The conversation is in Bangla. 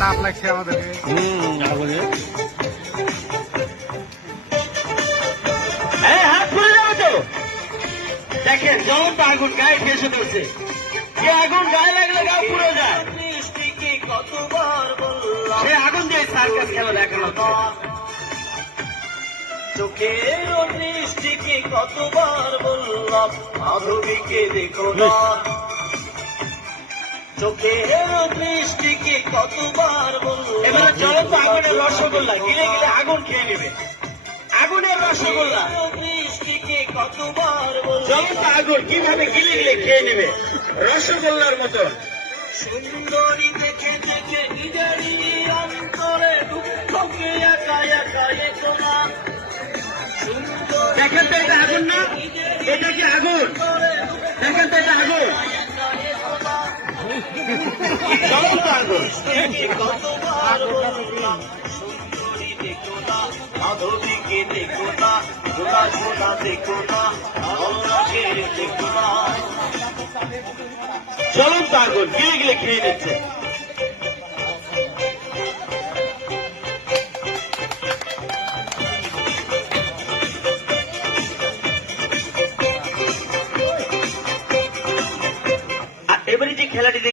তাপ লাগছে আমাদেরকে। হাত পুড়ে যাবে তো। দেখেন জ্বলন্ত আগুন গায়ে ফেসে ফেলছে। এই আগুন গায়ে লাগলে গা পুড়ে যায়। সে আগুন দিয়ে সার্কাস খেলা দেখানো হচ্ছে। চোখের দৃষ্টিকে কতবার বললাম মাধবীকে দেখো না, চোখের দৃষ্টিকে কতবার বললাম। এবারে জ্বলন্ত আগুনের রসগোল্লা গিলে গিলে আগুন খেয়ে নেবে। আগুনের রসগোল্লা দৃষ্টিকে কতবার বললাম। জ্বলন্ত আগুন কিভাবে গিলে গিলে খেয়ে নেবে রসগোল্লার মতন। সুন্দরী দেখে দেখে নিজেরই অন্তরে দুঃখকে একা একা এতো না। দেখেন তো এটা আগুন না, এটা কি আগুন? দেখেন তো এটা আগুন, জ্বলন্ত আগুন। কতবার বললাম সুন্দরী দেখো না, মাধবীকে দেখো না, সোনা সোনা দেখো না, আল্লাহকে দেখো না। জ্বলন্ত আগুন গিলে গিলে খেয়ে নিচ্ছে। আর এবারে যে খেলাটি